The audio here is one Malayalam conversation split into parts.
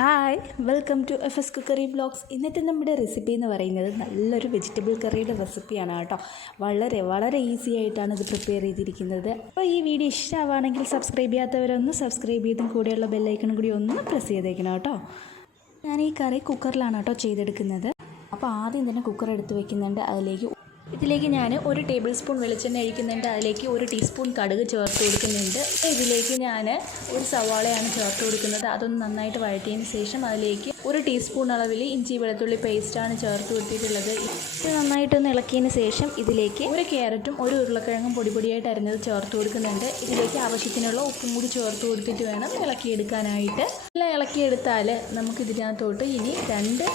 Hi welcome to fscookeryvlogs. ഇന്നത്തെ നമ്മുടെ റെസിപ്പി എന്ന് പറയുന്നത് നല്ലൊരു വെജിറ്റബിൾ കറിയുടെ റെസിപ്പിയാണ് കേട്ടോ. വളരെ ഈസി ആയിട്ടാണ് ഇത് പ്രിപ്പയർ ചെയ്തിരിക്കുന്നത്. അപ്പോൾ ഈ വീഡിയോ ഇഷ്ടമാവുകയാണെങ്കിൽ സബ്സ്ക്രൈബ് ചെയ്യാത്തവരൊന്ന് സബ്സ്ക്രൈബ് ചെയ്തും കൂടെയുള്ള ബെല്ലൈക്കണും കൂടി ഒന്ന് പ്രസ് ചെയ്തേക്കണം കേട്ടോ. ഞാൻ ഈ കറി കുക്കറിലാണ് കേട്ടോ ചെയ്തെടുക്കുന്നത്. അപ്പോൾ ആദ്യം തന്നെ കുക്കർ എടുത്ത് വെക്കുന്നുണ്ട്. ഇതിലേക്ക് ഞാൻ 1 ടേബിൾ സ്പൂൺ വെളിച്ചെണ്ണ ഒഴിക്കുന്നുണ്ട്. അതിലേക്ക് 1 ടീസ്പൂൺ കടുക് ചേർത്ത് കൊടുക്കുന്നുണ്ട്. ഇതിലേക്ക് ഞാൻ 1 സവാളയാണ് ചേർത്ത് കൊടുക്കുന്നത്. അതൊന്ന് നന്നായിട്ട് വഴറ്റിയതിന് ശേഷം അതിലേക്ക് 1 ടീസ്പൂൺ അളവിൽ ഇഞ്ചി വെളുത്തുള്ളി പേസ്റ്റാണ് ചേർത്ത് കൊടുത്തിട്ടുള്ളത്. ഇത് നന്നായിട്ടൊന്ന് ഇളക്കിയതിന് ശേഷം ഇതിലേക്ക് 1 ക്യാരറ്റും 1 ഉരുളക്കിഴങ്ങും പൊടിയായിട്ട് അരിഞ്ഞത് ചേർത്ത് കൊടുക്കുന്നുണ്ട്. ഇതിലേക്ക് ആവശ്യത്തിനുള്ള ഉപ്പും കൂടി ചേർത്ത് കൊടുത്തിട്ട് വേണം ഇളക്കിയെടുക്കാനായിട്ട്. എല്ലാം ഇളക്കിയെടുത്താൽ നമുക്കിതിനകത്തോട്ട് ഇനി 2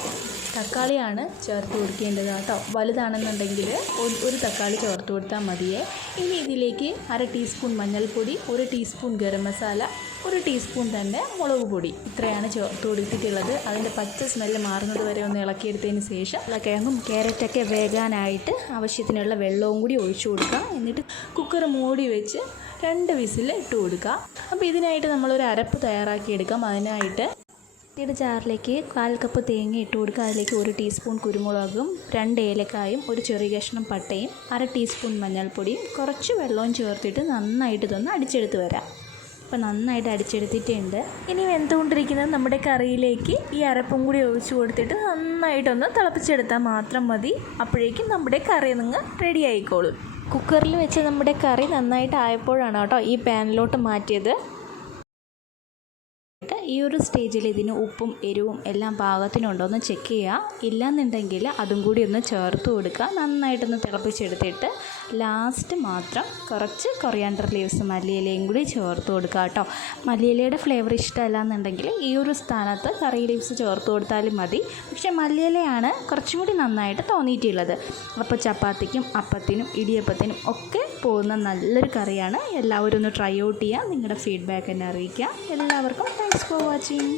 തക്കാളിയാണ് ചേർത്ത് കൊടുക്കേണ്ടത് കേട്ടോ. വലുതാണെന്നുണ്ടെങ്കിൽ 1 തക്കാളി ചേർത്ത് കൊടുത്താൽ മതിയേ. ഇനി ഇതിലേക്ക് 1/2 ടീസ്പൂൺ മഞ്ഞൾപ്പൊടി, 1 ടീസ്പൂൺ ഗരം മസാല, 1 ടീസ്പൂൺ തന്നെ മുളക് പൊടി, ഇത്രയാണ് ചേർത്ത് കൊടുത്തിട്ടുള്ളത്. അതിൻ്റെ പച്ച സ്മെല്ല് മാറുന്നത് വരെ ഒന്ന് ഇളക്കിയെടുത്തതിന് ശേഷം കിഴങ്ങും ക്യാരറ്റൊക്കെ വേകാനായിട്ട് ആവശ്യത്തിനുള്ള വെള്ളവും കൂടി ഒഴിച്ചു കൊടുക്കുക. എന്നിട്ട് കുക്കർ മൂടി വെച്ച് 2 വിസിൽ ഇട്ട് കൊടുക്കുക. അപ്പോൾ ഇതിനായിട്ട് നമ്മളൊരു അരപ്പ് തയ്യാറാക്കിയെടുക്കാം. അതിനായിട്ട് ജാറിലേക്ക് 1/4 കപ്പ് തേങ്ങ ഇട്ട് കൊടുക്കുക. അതിലേക്ക് 1 ടീസ്പൂൺ കുരുമുളകും 2 ഏലക്കായും 1 ചെറിയ കഷ്ണം പട്ടയും 1/2 ടീസ്പൂൺ മഞ്ഞൾപ്പൊടിയും കുറച്ച് വെള്ളവും ചേർത്തിട്ട് നന്നായിട്ട് ഇതൊന്ന് അടിച്ചെടുത്ത് വരാം. അപ്പോൾ നന്നായിട്ട് അടിച്ചെടുത്തിട്ടുണ്ട്. ഇനി വെന്തുകൊണ്ടിരിക്കുന്നത് നമ്മുടെ കറിയിലേക്ക് ഈ അരപ്പും കൂടി ഒഴിച്ച് കൊടുത്തിട്ട് നന്നായിട്ടൊന്ന് തിളപ്പിച്ചെടുത്താൽ മാത്രം മതി. അപ്പോഴേക്കും നമ്മുടെ കറി നിങ്ങൾ റെഡി ആയിക്കോളും. കുക്കറിൽ വെച്ച് നമ്മുടെ കറി നന്നായിട്ട് ആയപ്പോഴാണ് കേട്ടോ ഈ പാനിലോട്ട് മാറ്റിയത്. ഈ ഒരു സ്റ്റേജിൽ ഇതിന് ഉപ്പും എരിവും എല്ലാം പാകത്തിനുണ്ടോയെന്ന് ചെക്ക് ചെയ്യുക. ഇല്ലയെന്നുണ്ടെങ്കിൽ അതും കൂടി ഒന്ന് ചേർത്ത് കൊടുക്കുക. നന്നായിട്ടൊന്ന് തിളപ്പിച്ചെടുത്തിട്ട് ലാസ്റ്റ് മാത്രം കുറച്ച് കൊറിയാണ്ടർ ലീവ്സ് മല്ലിയിലയും കൂടി ചേർത്ത് കൊടുക്കുക കേട്ടോ. മല്ലിയിലയുടെ ഫ്ലേവർ ഇഷ്ടമല്ല എന്നുണ്ടെങ്കിൽ ഈ ഒരു സ്ഥാനത്ത് കറി ലീവ്സ് ചേർത്ത് കൊടുത്താലും മതി. പക്ഷേ മല്ലിയിലയാണ് കുറച്ചും കൂടി നന്നായിട്ട് തോന്നിയിട്ടുള്ളത്. അപ്പോൾ ചപ്പാത്തിക്കും അപ്പത്തിനും ഇടിയപ്പത്തിനും ഒക്കെ പോകുന്ന നല്ലൊരു കറിയാണ്. എല്ലാവരും ഒന്ന് ട്രൈ ഔട്ട് ചെയ്യുക. നിങ്ങളുടെ ഫീഡ്ബാക്ക് എന്നെ അറിയിക്കുക. എല്ലാവർക്കും താങ്ക്സ് ഫോർ വാച്ചിങ്.